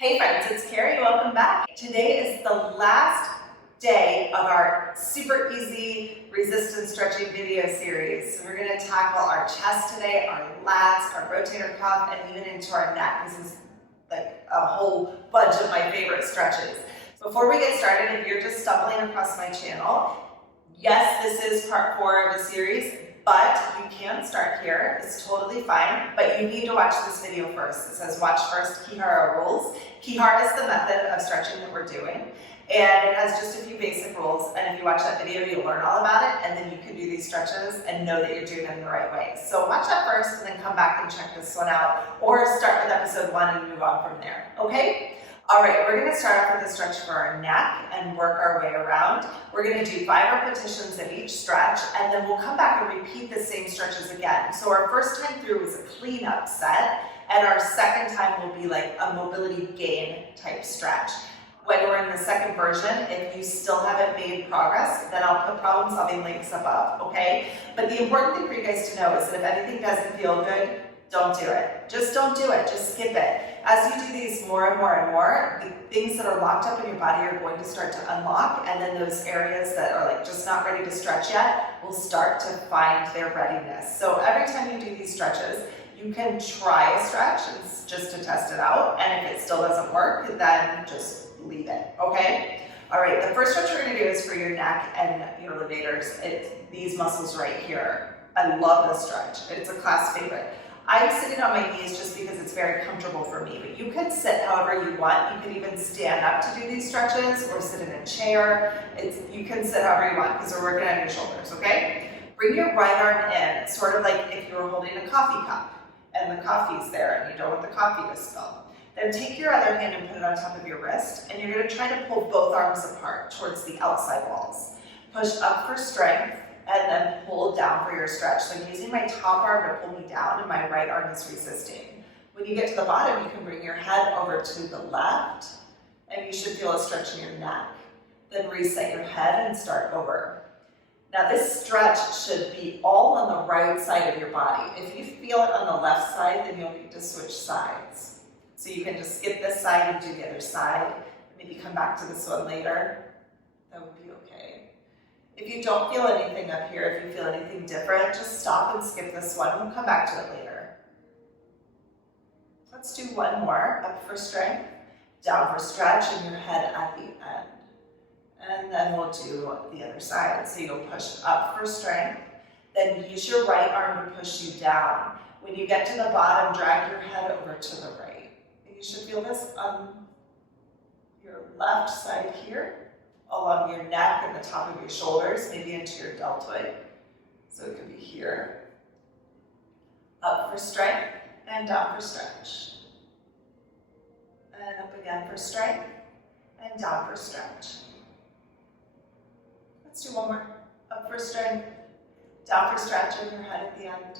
Hey friends, it's Carrie, welcome back. Today is the last day of our super easy resistance stretching video series. So we're going to tackle our chest today, our lats, our rotator cuff, and even into our neck. This is like a whole bunch of my favorite stretches. Before we get started, if you're just stumbling across my channel, yes, this is part 4 of the series, but you can start here. It's totally fine, but you need to watch this video first. It says watch first, Ki-Hara rules. Ki-Hara is the method of stretching that we're doing, and it has just a few basic rules, and if you watch that video, you'll learn all about it, and then you can do these stretches and know that you're doing them the right way. So watch that first, and then come back and check this one out, or start with episode 1 and move on from there, okay? All right, we're going to start off with a stretch for our neck and work our way around. We're going to do 5 repetitions of each stretch, and then we'll come back and repeat the same stretches again. So our first time through was a cleanup set, and our second time will be like a mobility gain type stretch. When we're in the second version, if you still haven't made progress, then I'll put problem-solving links above, okay? But the important thing for you guys to know is that if anything doesn't feel good, don't do it. Just don't do it. Just skip it. As you do these more and more and more, the things that are locked up in your body are going to start to unlock, and then those areas that are like just not ready to stretch yet will start to find their readiness. So every time you do these stretches, you can try a stretch just to test it out, and if it still doesn't work, then just leave it, okay? All right, the first stretch we're going to do is for your neck and your levators. It's these muscles right here. I love this stretch. It's a class favorite. I'm sitting on my knees just because it's very comfortable for me, but you could sit however you want. You could even stand up to do these stretches or sit in a chair. You can sit however you want because we're working on your shoulders, okay? Bring your right arm in, sort of like if you were holding a coffee cup and the coffee's there and you don't want the coffee to spill. Then take your other hand and put it on top of your wrist, and you're going to try to pull both arms apart towards the outside walls. Push up for strength, and then pull down for your stretch. So I'm using my top arm to pull me down, and my right arm is resisting. When you get to the bottom, you can bring your head over to the left, and you should feel a stretch in your neck. Then reset your head and start over. Now this stretch should be all on the right side of your body. If you feel it on the left side, then you'll need to switch sides. So you can just skip this side and do the other side. Maybe come back to this one later. That would be okay. If you don't feel anything up here, if you feel anything different, just stop and skip this one. We'll come back to it later. Let's do one more. Up for strength, down for stretch, and your head at the end. And then we'll do the other side. So you'll push up for strength, then use your right arm to push you down. When you get to the bottom, drag your head over to the right. And you should feel this on your left side here, along your neck and the top of your shoulders, maybe into your deltoid. So it could be here. Up for strength and down for stretch. And up again for strength and down for stretch. Let's do one more. Up for strength, down for stretch, and your head at the end.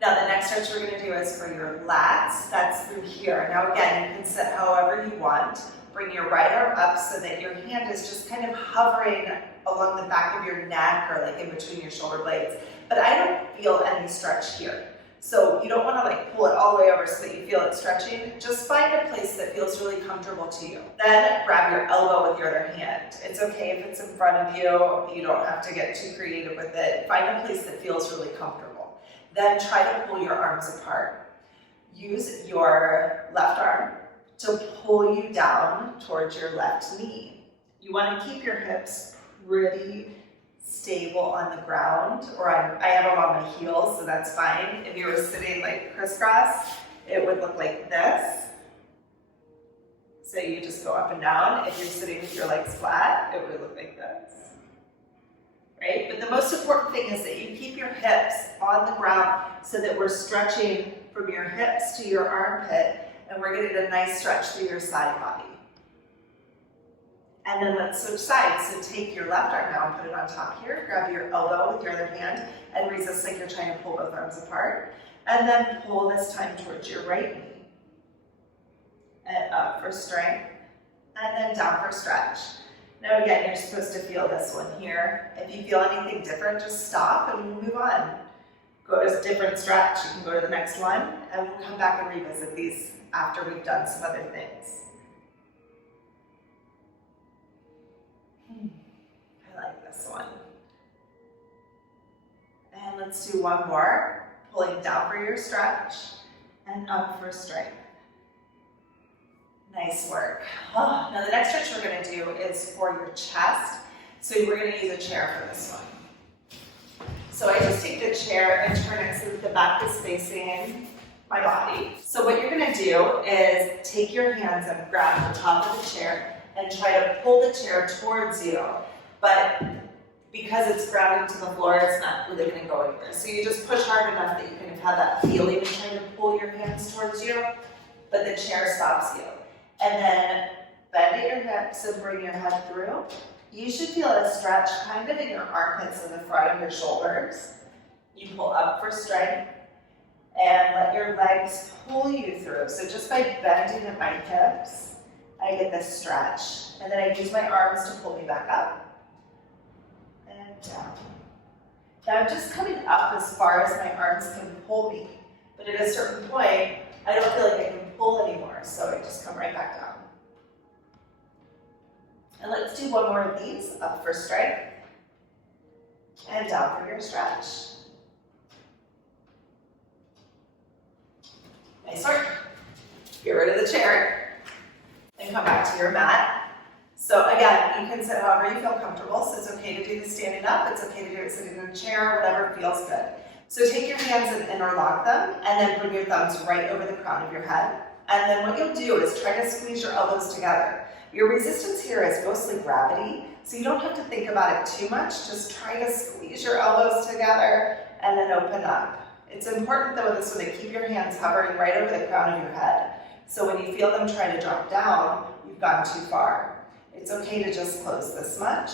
Now the next stretch we're going to do is for your lats. That's through here. Now again, you can sit however you want. Bring your right arm up so that your hand is just kind of hovering along the back of your neck or like in between your shoulder blades. But I don't feel any stretch here. So you don't want to like pull it all the way over so that you feel it stretching. Just find a place that feels really comfortable to you. Then grab your elbow with your other hand. It's okay if it's in front of you. You don't have to get too creative with it. Find a place that feels really comfortable. Then try to pull your arms apart. Use your left arm to pull you down towards your left knee. You want to keep your hips pretty stable on the ground, or I have them on my heels, so that's fine. If you were sitting like crisscross, it would look like this. So you just go up and down. If you're sitting with your legs flat, it would look like this. Right? But the most important thing is that you keep your hips on the ground so that we're stretching from your hips to your armpit, and we're getting a nice stretch through your side body. And then let's switch sides. So take your left arm now and put it on top here. Grab your elbow with your other hand and resist like you're trying to pull both arms apart. And then pull this time towards your right knee. And up for strength. And then down for stretch. Now again, you're supposed to feel this one here. If you feel anything different, just stop and move on. Go to a different stretch. You can go to the next one, and we'll come back and revisit these after we've done some other things. I like this one. And let's do one more. Pulling down for your stretch and up for strength. Nice work. Oh, now the next stretch we're going to do is for your chest. So we're going to use a chair for this one. So I just take the chair and turn it so that the back is facing my body. So what you're going to do is take your hands and grab the top of the chair and try to pull the chair towards you. But because it's grounded to the floor, it's not really going to go anywhere. So you just push hard enough that you kind of have that feeling of trying to pull your hands towards you, but the chair stops you. And then bend at your hips and bring your head through. You should feel a stretch kind of in your armpits and the front of your shoulders. You pull up for strength and let your legs pull you through. So just by bending at my hips, I get this stretch. And then I use my arms to pull me back up and down. Now I'm just coming up as far as my arms can pull me. But at a certain point, I don't feel like I can pull anymore, so I just come right back down. And let's do one more of these, up for strength, and down for your stretch. Nice work. Get rid of the chair, and come back to your mat. So again, you can sit however you feel comfortable, so it's okay to do the standing up, it's okay to do it sitting in a chair, whatever feels good. So take your hands and interlock them, and then bring your thumbs right over the crown of your head. And then what you'll do is try to squeeze your elbows together. Your resistance here is mostly gravity, so you don't have to think about it too much. Just try to squeeze your elbows together and then open up. It's important though with this one to keep your hands hovering right over the crown of your head. So when you feel them try to drop down, you've gone too far. It's okay to just close this much.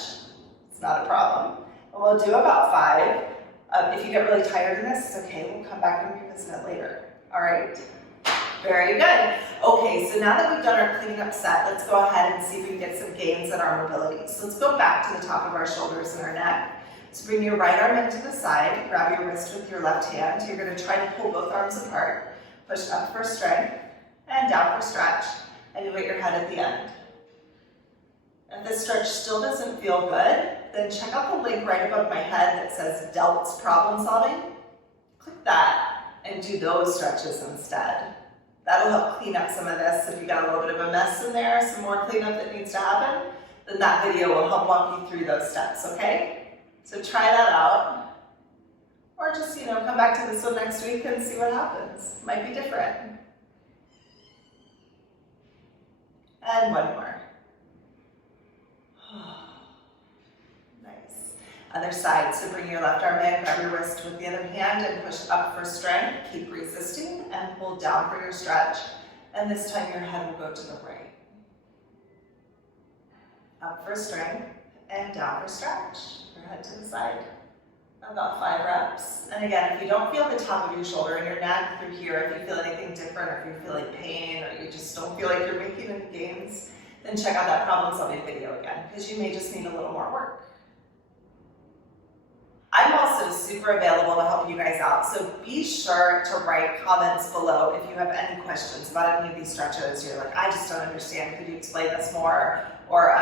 It's not a problem. And we'll do about 5. If you get really tired in this, it's okay. We'll come back and revisit it later. All right? Very good. Okay, so now that we've done our cleaning up set, let's go ahead and see if we can get some gains in our mobility. So let's go back to the top of our shoulders and our neck. So bring your right arm into the side, grab your wrist with your left hand. You're going to try to pull both arms apart, push up for strength, and down for stretch, and you put your head at the end. If this stretch still doesn't feel good, then check out the link right above my head that says Delt's problem solving. Click that and do those stretches instead. That'll help clean up some of this. If you got a little bit of a mess in there, some more cleanup that needs to happen, then that video will help walk you through those steps, okay? So try that out. Or just, come back to this one next week and see what happens. Might be different. And one more. Nice. Other side, so bring your left arm in, grab your wrist with the other hand and push up for strength. Keep resisting and pull down for your stretch. And this time your head will go to the right. Up for strength and down for stretch. Your head to the side. About 5 reps. And again, if you don't feel the top of your shoulder and your neck through here, if you feel anything different, or if you're feeling pain, or you just don't feel like you're making any gains, then check out that problem solving video again, because you may just need a little more work. I'm also super available to help you guys out, so be sure to write comments below if you have any questions about any of these stretches. You're like, I just don't understand, could you explain this more? Or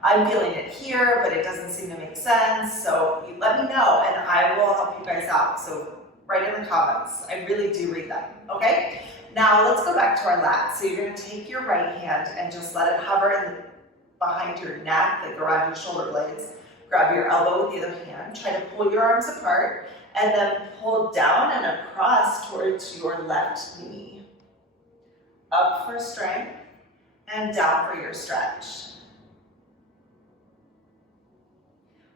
I'm feeling it here, but it doesn't seem to make sense. So you let me know and I will help you guys out. So write in the comments. I really do read them, okay? Now let's go back to our lats. So you're gonna take your right hand and just let it hover behind your neck, like around your shoulder blades. Grab your elbow with the other hand. Try to pull your arms apart and then pull down and across towards your left knee. Up for strength and down for your stretch.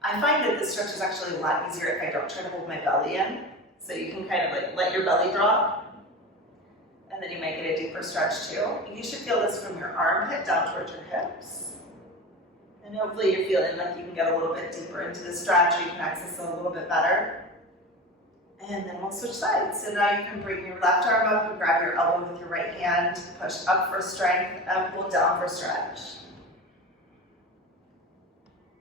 I find that this stretch is actually a lot easier if I don't try to hold my belly in. So you can kind of like let your belly drop, and then you might get a deeper stretch too. You should feel this from your armpit down towards your hips. And hopefully you're feeling like you can get a little bit deeper into the stretch, or you can access it a little bit better. And then we'll switch sides. So now you can bring your left arm up and grab your elbow with your right hand, push up for strength, and pull down for stretch.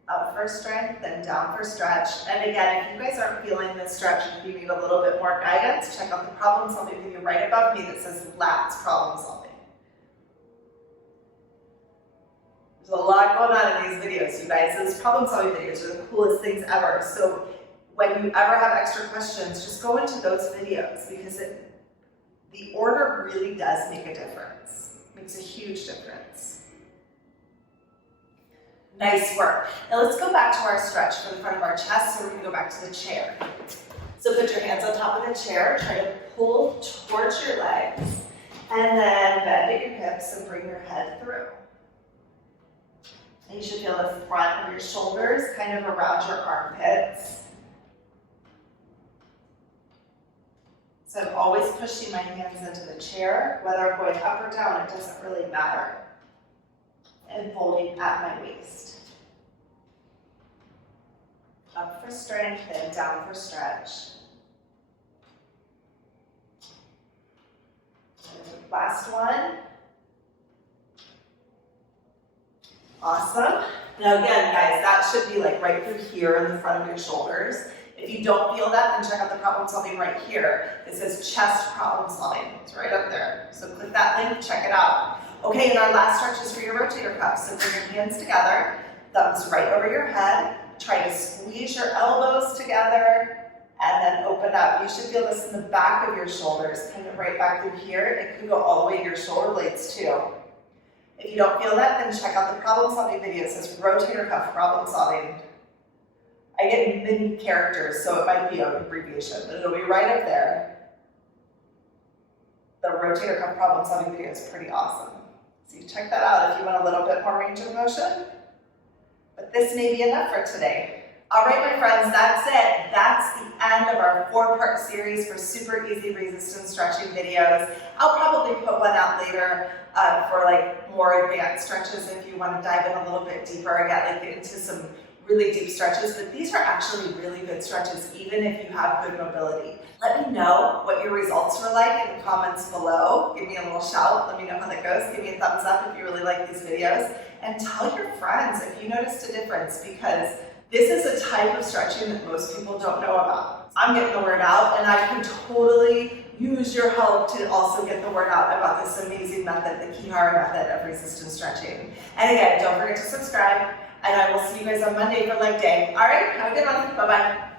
Up for strength, then down for stretch. And again, if you guys aren't feeling this stretch, if you need a little bit more guidance, check out the problem solving video right above me that says lats problem solving. There's a lot going on in these videos, you guys. Those problem-solving videos are the coolest things ever. So when you ever have extra questions, just go into those videos because the order really does make a difference. It makes a huge difference. Nice work. Now let's go back to our stretch for the front of our chest. So we're going to go back to the chair. So put your hands on top of the chair. Try to pull towards your legs. And then bend at your hips and bring your head through. And you should feel the front of your shoulders kind of around your armpits. So I'm always pushing my hands into the chair, whether I'm going up or down, it doesn't really matter. And folding at my waist. Up for strength and down for stretch. And last one. Awesome. Now again, guys, that should be like right through here in the front of your shoulders. If you don't feel that, then check out the problem solving right here. It says chest problem solving. It's right up there. So click that link, check it out. Okay, and our last stretch is for your rotator cuff. So bring your hands together, thumbs right over your head. Try to squeeze your elbows together and then open up. You should feel this in the back of your shoulders, kind of right back through here. It could go all the way to your shoulder blades too. If you don't feel that, then check out the problem solving video. It says rotator cuff problem solving. I get many characters, so it might be an abbreviation, but it'll be right up there. The rotator cuff problem solving video is pretty awesome. So you check that out if you want a little bit more range of motion. But this may be enough for today. All right, my friends, that's it. That's the end of our 4-part series for super easy resistance stretching videos. I'll probably put one out later for like more advanced stretches if you want to dive in a little bit deeper and get like into some really deep stretches, but these are actually really good stretches even if you have good mobility. Let me know what your results were like in the comments below. Give me a little shout, let me know how that goes. Give me a thumbs up if you really like these videos. And tell your friends if you noticed a difference, because this is a type of stretching that most people don't know about. I'm getting the word out, and I can totally use your help to also get the word out about this amazing method, the Ki-Hara method of resistance stretching. And again, don't forget to subscribe, and I will see you guys on Monday for leg day. All right, have a good one. Bye-bye.